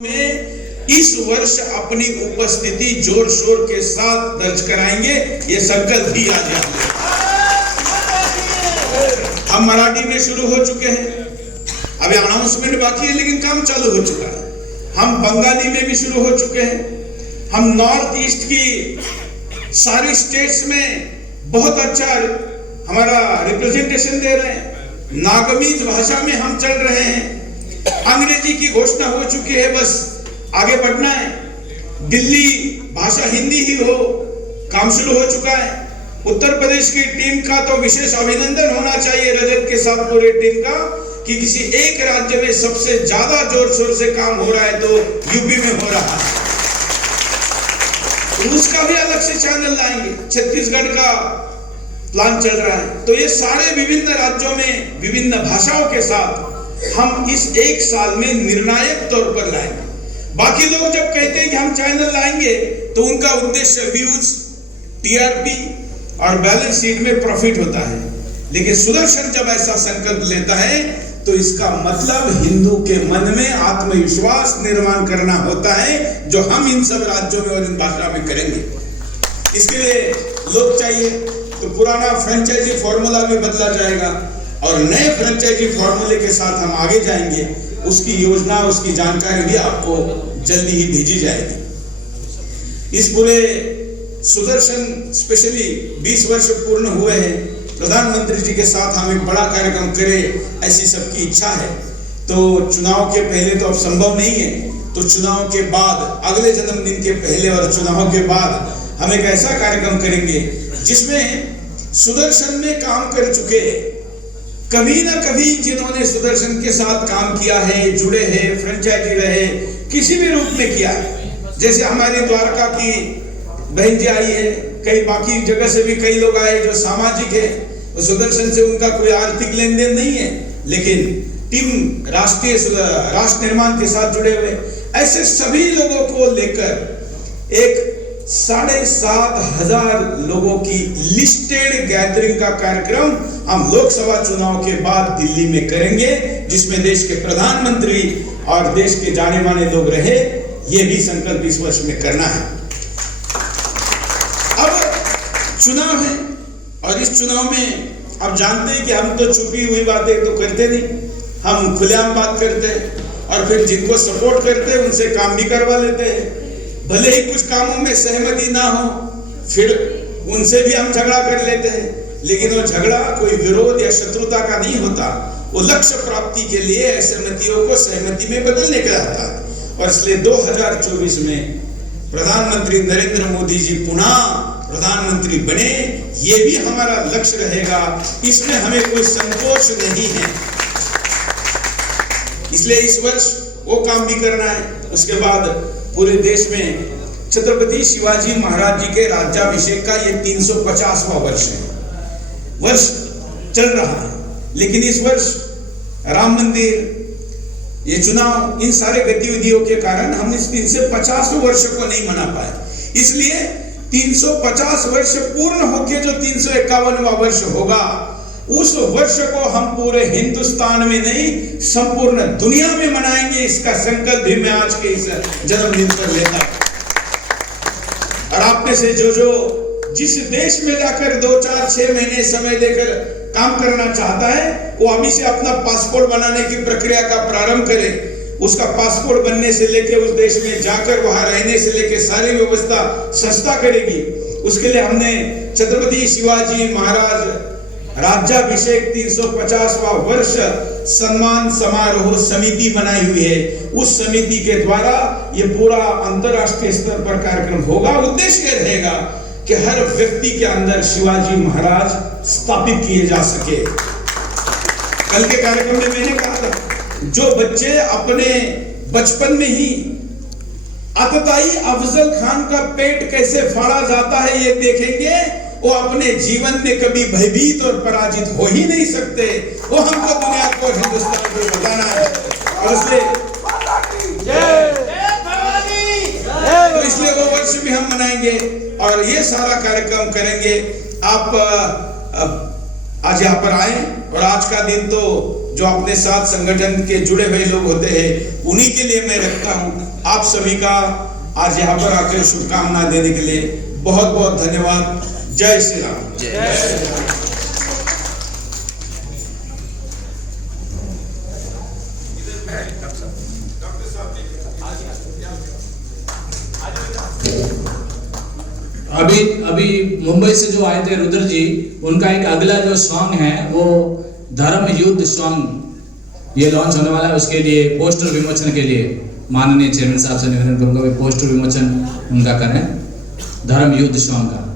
में इस वर्ष अपनी उपस्थिति जोर शोर के साथ दर्ज कराएंगे, ये संकल्प भी आज हम मराठी में शुरू हो चुके हैं, अभी अनाउंसमेंट बाकी है लेकिन काम चालू हो चुका है। हम बंगाली में भी शुरू हो चुके हैं। हम नॉर्थ ईस्ट की सारी स्टेट्स में बहुत अच्छा हमारा रिप्रेजेंटेशन दे रहे हैं। नागमीज भाषा में हम चल रहे हैं। अंग्रेजी की घोषणा हो चुकी है, बस आगे बढ़ना है। दिल्ली भाषा हिंदी ही हो, काम शुरू हो चुका है। उत्तर प्रदेश की टीम का तो विशेष अभिनंदन होना चाहिए रजत के साथ पूरी टीम का, कि किसी एक राज्य में सबसे ज्यादा जोर शोर से काम हो रहा है तो यूपी में हो रहा है। उसका भी अलग से चैनल लाएंगे, छत्तीसगढ़ का प्लान चल रहा है। तो ये सारे विभिन्न राज्यों में विभिन्न भाषाओं के साथ हम इस एक साल में निर्णायक तौर पर लाएंगे। बाकी लोग जब कहते हैं कि हम चैनल लाएंगे तो उनका उद्देश्य व्यूज, टीआरपी और बैलेंस शीट में प्रॉफिट होता है, लेकिन सुदर्शन जब ऐसा संकल्प लेता है तो इसका मतलब हिंदू के मन में आत्मविश्वास निर्माण करना होता है, जो हम इन सब राज्यों में और इन भाषा में करेंगे। इसके लिए लोग चाहिए, तो पुराना फ्रेंचाइजी फॉर्मूला भी बदला जाएगा और नए फ्रेंचाइजी फॉर्मूले के साथ हम आगे जाएंगे। उसकी योजना, उसकी जानकारी भी आपको जल्दी ही भेजी जाएगी। इस पूरे सुदर्शन स्पेशली 20 वर्ष पूर्ण हुए हैं, प्रधानमंत्री जी के साथ हम एक बड़ा कार्यक्रम करें, ऐसी सबकी इच्छा है। तो चुनाव के पहले तो अब संभव नहीं है, तो चुनाव के बाद, अगले जन्मदिन के पहले और चुनाव के बाद हम एक ऐसा कार्यक्रम करेंगे जिसमें सुदर्शन में काम कर चुके, कभी ना कभी जिन्होंने सुदर्शन के साथ काम किया है, जुड़े हैं, फ्रेंचाइजी रहे, किसी भी रूप में किया है। जैसे हमारी द्वारका की बहन जी आई है, कई बाकी जगह से भी कई लोग आए जो सामाजिक है, तो सुदर्शन से उनका कोई आर्थिक लेन देन नहीं है, लेकिन टीम राष्ट्र निर्माण के साथ जुड़े हुए। ऐसे सभी लोगों को लेकर एक 7,500 लोगों की लिस्टेड गैदरिंग का कार्यक्रम हम लोकसभा चुनाव के बाद दिल्ली में करेंगे, जिसमें देश के प्रधानमंत्री और देश के जाने माने लोग रहे। ये भी संकल्प इस वर्ष में करना है। अब चुनाव है और इस चुनाव में आप जानते हैं कि हम तो छुपी हुई बातें तो करते नहीं, हम खुलेआम बात करते हैं और फिर जिनको सपोर्ट करते हैं उनसे काम भी करवा लेते हैं। भले ही कुछ कामों में सहमति ना हो, फिर उनसे भी हम झगड़ा कर लेते हैं, लेकिन वो झगड़ा कोई विरोध या शत्रुता का नहीं होता, वो लक्ष्य प्राप्ति के लिए असहमतियों को सहमति में बदलने का रहता है। और इसलिए 2024 में प्रधानमंत्री नरेंद्र मोदी जी पुनः प्रधानमंत्री बने, ये भी हमारा लक्ष्य रहेगा। इसमें हमें कोई संकोच नहीं है। इसलिए इस वर्ष वो काम भी करना है। उसके बाद पूरे देश में छत्रपति शिवाजी महाराज जी के राज्याभिषेक का ये 350वां वर्ष है, वर्ष चल रहा है। लेकिन इस वर्ष राम मंदिर, ये चुनाव, इन सारे गतिविधियों के कारण हम इस 350वें वर्ष को नहीं मना पाए। इसलिए 350 वर्ष पूर्ण होके जो 351वां वर्ष होगा, उस वर्ष को हम पूरे हिंदुस्तान में नहीं, संपूर्ण दुनिया में मनाएंगे। इसका संकल्प भी मैं आज के इस जन्मदिन पर लेता हूं। और आप में से जो जिस देश में जाकर 2, 4, 6 महीने समय लेकर काम करना चाहता है, वो अभी से अपना पासपोर्ट बनाने की प्रक्रिया का प्रारंभ करे। उसका पासपोर्ट बनने से लेके उस देश में जाकर वहां रहने से लेके सारी व्यवस्था संस्था करेगी। उसके लिए हमने छत्रपति शिवाजी महाराज राज्याभिषेक 350वां वर्ष सम्मान समारोह समिति बनाई हुई है। उस समिति के द्वारा ये पूरा अंतरराष्ट्रीय स्तर पर कार्यक्रम होगा। उद्देश्य रहेगा कि हर व्यक्ति के अंदर शिवाजी महाराज स्थापित किए जा सके। कल के कार्यक्रम में मैंने कहा था, जो बच्चे अपने बचपन में ही आतताई अफजल खान का पेट कैसे फाड़ा जाता है ये देखेंगे, वो अपने जीवन में कभी भयभीत और पराजित हो ही नहीं सकते। वो हमको दुनिया को, हिंदुस्तान को बताना है। और इसलिए वो वर्ष भी हम मनाएंगे और ये सारा कार्यक्रम करेंगे। आप आज यहाँ पर आए और आज का दिन तो जो अपने साथ संगठन के जुड़े हुए लोग होते हैं, उन्हीं के लिए मैं रखता हूं। आप सभी का आज यहाँ पर आकर शुभकामना देने के लिए बहुत बहुत धन्यवाद। जय श्री राम। जय श्री राम। अभी मुंबई से जो आए थे रुद्र जी, उनका एक अगला जो सॉन्ग है वो धर्म युद्ध सॉन्ग ये लॉन्च होने वाला है। उसके लिए पोस्टर विमोचन के लिए माननीय चेयरमैन साहब से निवेदन करूंगा, पोस्टर विमोचन उनका करें धर्म युद्ध सॉन्ग का।